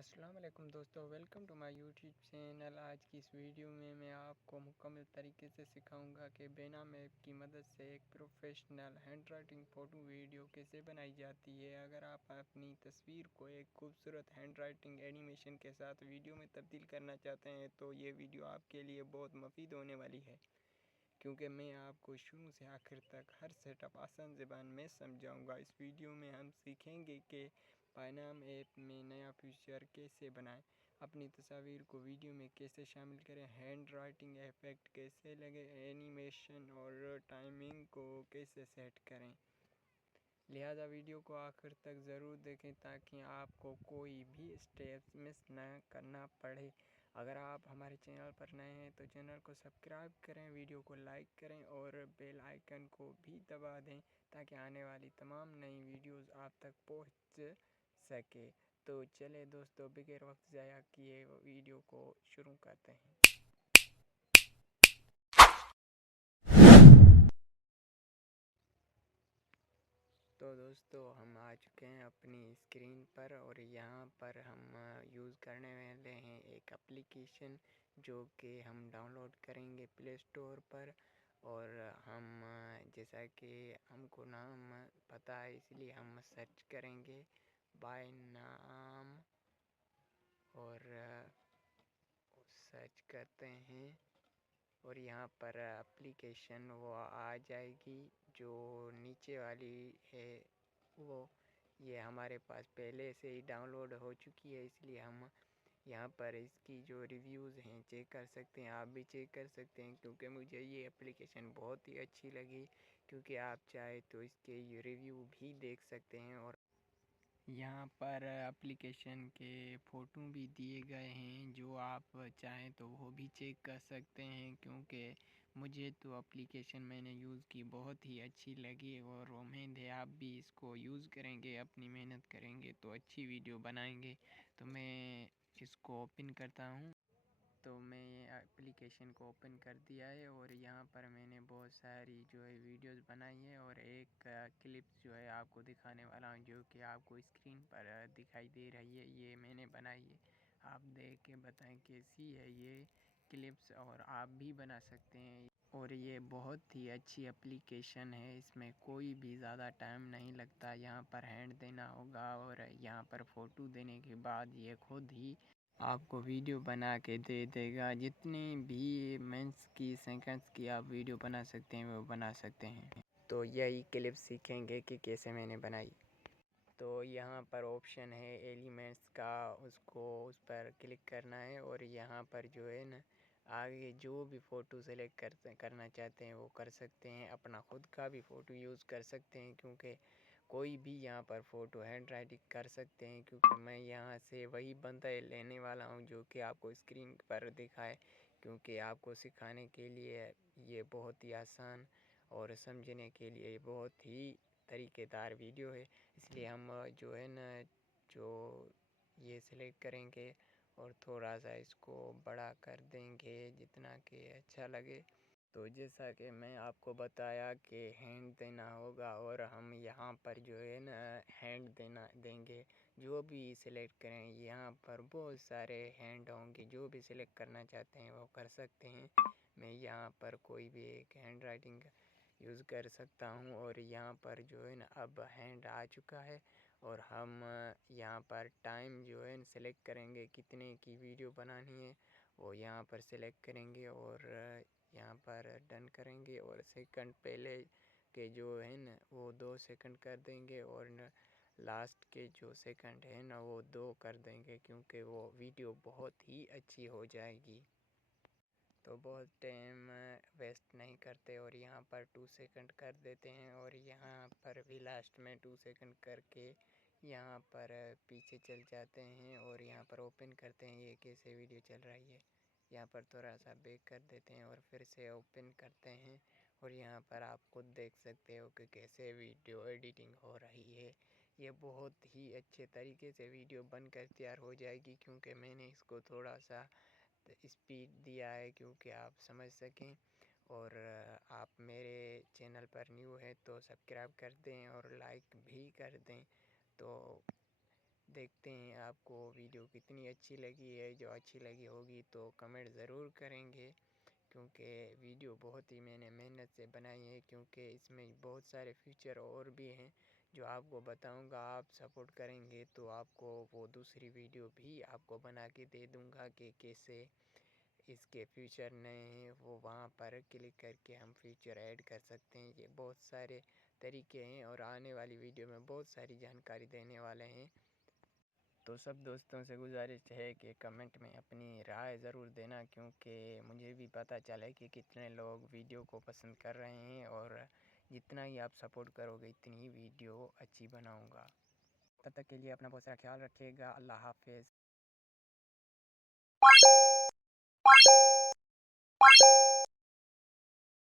السلام علیکم دوستو، welcome to my YouTube channel. آج کی اس ویڈیو میں آپ کو مکمل طریقے سے سکھاؤں گا کہ بینام ایپ کی مدد سے ایک professional hand writing photo video کیسے بنائی جاتی ہے۔ اگر آپ اپنی تصویر کو ایک خوبصورت ہینڈ رائٹنگ اینیمیشن کے ساتھ ویڈیو میں تبدیل کرنا چاہتے ہیں تو یہ ویڈیو آپ کے لیے بہت مفید ہونے والی ہے، کیونکہ میں آپ کو شروع سے آخر تک ہر سیٹ اپ آسان زبان میں سمجھاؤں گا۔ اس ویڈیو میں ہم سیکھیں گے کہ بینام ایپ میں نیا فیچر کیسے بنائیں، اپنی تصاویر کو ویڈیو میں کیسے شامل کریں، ہینڈ رائٹنگ ایفیکٹ کیسے لگے، اینیمیشن اور ٹائمنگ کو کیسے سیٹ کریں۔ لہذا ویڈیو کو آخر تک ضرور دیکھیں تاکہ آپ کو کوئی بھی اسٹیپ مس نہ کرنا پڑے۔ اگر آپ ہمارے چینل پر نئے ہیں تو چینل کو سبسکرائب کریں، ویڈیو کو لائک کریں اور بیل آئیکن کو بھی دبا دیں تاکہ آنے والی تمام نئی ویڈیوز آپ تک پہنچ سکے۔ تو چلے دوستو، بغیر وقت ضائع کیے ویڈیو کو شروع کرتے ہیں۔ تو دوستو، ہم آ چکے ہیں اپنی اسکرین پر اور یہاں پر ہم یوز کرنے والے ہیں ایک اپلیکیشن جو کہ ہم ڈاؤن لوڈ کریں گے پلے اسٹور پر، اور ہم جیسا کہ ہم کو نام پتہ ہے اس لیے ہم سرچ کریں گے بینام اور سرچ کرتے ہیں اور یہاں پر اپلیکیشن وہ آ جائے گی جو نیچے والی ہے۔ وہ یہ ہمارے پاس پہلے سے ہی ڈاؤن لوڈ ہو چکی ہے، اس لیے ہم یہاں پر اس کی جو ریویوز ہیں چیک کر سکتے ہیں۔ آپ بھی چیک کر سکتے ہیں کیونکہ مجھے یہ اپلیکیشن بہت ہی اچھی لگی، کیونکہ آپ چاہے تو اس کے ریویو بھی دیکھ سکتے ہیں اور یہاں پر اپلیکیشن کے فوٹو بھی دیے گئے ہیں، جو آپ چاہیں تو وہ بھی چیک کر سکتے ہیں، کیونکہ مجھے تو اپلیکیشن میں نے یوز کی بہت ہی اچھی لگی اور امید ہے آپ بھی اس کو یوز کریں گے، اپنی محنت کریں گے تو اچھی ویڈیو بنائیں گے۔ تو میں اس کو اوپن کرتا ہوں۔ تو میں یہ اپلیکیشن کو اوپن کر دیا ہے اور یہاں پر میں نے بہت ساری جو ہے ویڈیوز بنائی ہے اور ایک کلپس جو ہے آپ کو دکھانے والا ہوں جو کہ آپ کو اسکرین پر دکھائی دے رہی ہے، یہ میں نے بنائی ہے۔ آپ دیکھ کے بتائیں کیسی ہے یہ کلپس، اور آپ بھی بنا سکتے ہیں۔ اور یہ بہت ہی اچھی اپلیکیشن ہے، اس میں کوئی بھی زیادہ ٹائم نہیں لگتا، یہاں پر ہینڈ دینا ہوگا اور یہاں پر فوٹو دینے کے بعد یہ خود ہی آپ کو ویڈیو بنا کے دے دے گا۔ جتنی بھی منٹس کی سیکنڈس کی آپ ویڈیو بنا سکتے ہیں وہ بنا سکتے ہیں۔ تو یہی کلپ سیکھیں گے کہ کیسے میں نے بنائی۔ تو یہاں پر آپشن ہے ایلیمنٹس کا، اس پر کلک کرنا ہے اور یہاں پر جو ہے نا آگے جو بھی فوٹو سلیکٹ کرنا چاہتے ہیں وہ کر سکتے ہیں، اپنا خود کا بھی فوٹو یوز کر سکتے ہیں، کیونکہ کوئی بھی یہاں پر فوٹو ہینڈ رائٹنگ کر سکتے ہیں، کیونکہ میں یہاں سے وہی بندہ لینے والا ہوں جو کہ آپ کو اسکرین پر دکھائے، کیونکہ آپ کو سکھانے کے لیے یہ بہت ہی آسان اور سمجھنے کے لیے بہت ہی طریقہ دار ویڈیو ہے، اس لیے ہم جو ہے نا جو یہ سلیکٹ کریں گے اور تھوڑا سا اس کو بڑا کر دیں گے جتنا کہ اچھا لگے۔ تو جیسا کہ میں آپ کو بتایا کہ ہینڈ دینا ہوگا اور ہم یہاں پر جو ہے نا ہینڈ دیں گے، جو بھی سلیکٹ کریں یہاں پر بہت سارے ہینڈ ہوں گے، جو بھی سلیکٹ کرنا چاہتے ہیں وہ کر سکتے ہیں۔ میں یہاں پر کوئی بھی ایک ہینڈ رائٹنگ یوز کر سکتا ہوں اور یہاں پر جو ہے نا اب ہینڈ آ چکا ہے اور ہم یہاں پر ٹائم جو ہے سلیکٹ کریں گے، کتنے کی ویڈیو بنانی ہے وہ یہاں پر سلیکٹ کریں گے اور یہاں پر ڈن کریں گے، اور سیکنڈ پہلے کے جو ہے نا وہ 2 سیکنڈ کر دیں گے اور لاسٹ کے جو سیکنڈ ہے نا وہ 2 کر دیں گے، کیونکہ وہ ویڈیو بہت ہی اچھی ہو جائے گی۔ تو بہت ٹائم ویسٹ نہیں کرتے اور یہاں پر 2 سیکنڈ کر دیتے ہیں اور یہاں پر بھی لاسٹ میں 2 سیکنڈ کر کے یہاں پر پیچھے چل جاتے ہیں اور یہاں پر اوپن کرتے ہیں یہ کیسے ویڈیو چل رہی ہے۔ یہاں پر تھوڑا سا بیک کر دیتے ہیں اور پھر سے اوپن کرتے ہیں اور یہاں پر آپ خود دیکھ سکتے ہو کہ کیسے ویڈیو ایڈیٹنگ ہو رہی ہے۔ یہ بہت ہی اچھے طریقے سے ویڈیو بن کر تیار ہو جائے گی، کیونکہ میں نے اس کو تھوڑا سا اسپیڈ دیا ہے کیونکہ آپ سمجھ سکیں، اور آپ میرے چینل پر نیو ہے تو سبسکرائب کر دیں اور لائک بھی کر دیں۔ تو دیکھتے ہیں آپ کو ویڈیو کتنی اچھی لگی ہے. جو اچھی لگی ہوگی تو کمنٹ ضرور کریں گے، کیونکہ ویڈیو بہت ہی میں نے محنت سے بنائی ہے، کیونکہ اس میں بہت سارے فیچر اور بھی ہیں جو آپ کو بتاؤں گا. آپ سپورٹ کریں گے تو آپ کو وہ دوسری ویڈیو بھی آپ کو بنا کے دے دوں گا کہ کیسے اس کے فیچر نئے ہیں. وہ وہاں پر کلک کر کے ہم فیچر ایڈ کر سکتے ہیں. یہ بہت سارے طریقے ہیں اور آنے والی ویڈیو میں بہت ساری جانکاری دینے والے ہیں. تو سب دوستوں سے گزارش ہے کہ کمنٹ میں اپنی رائے ضرور دینا، کیونکہ مجھے بھی پتہ چلے کہ کتنے لوگ ویڈیو کو پسند کر رہے ہیں، اور جتنا ہی آپ سپورٹ کرو گے اتنی ہی ویڈیو اچھی بناؤں گا. تب تک کے لیے اپنا بہت سارا خیال رکھیے گا. اللہ حافظ.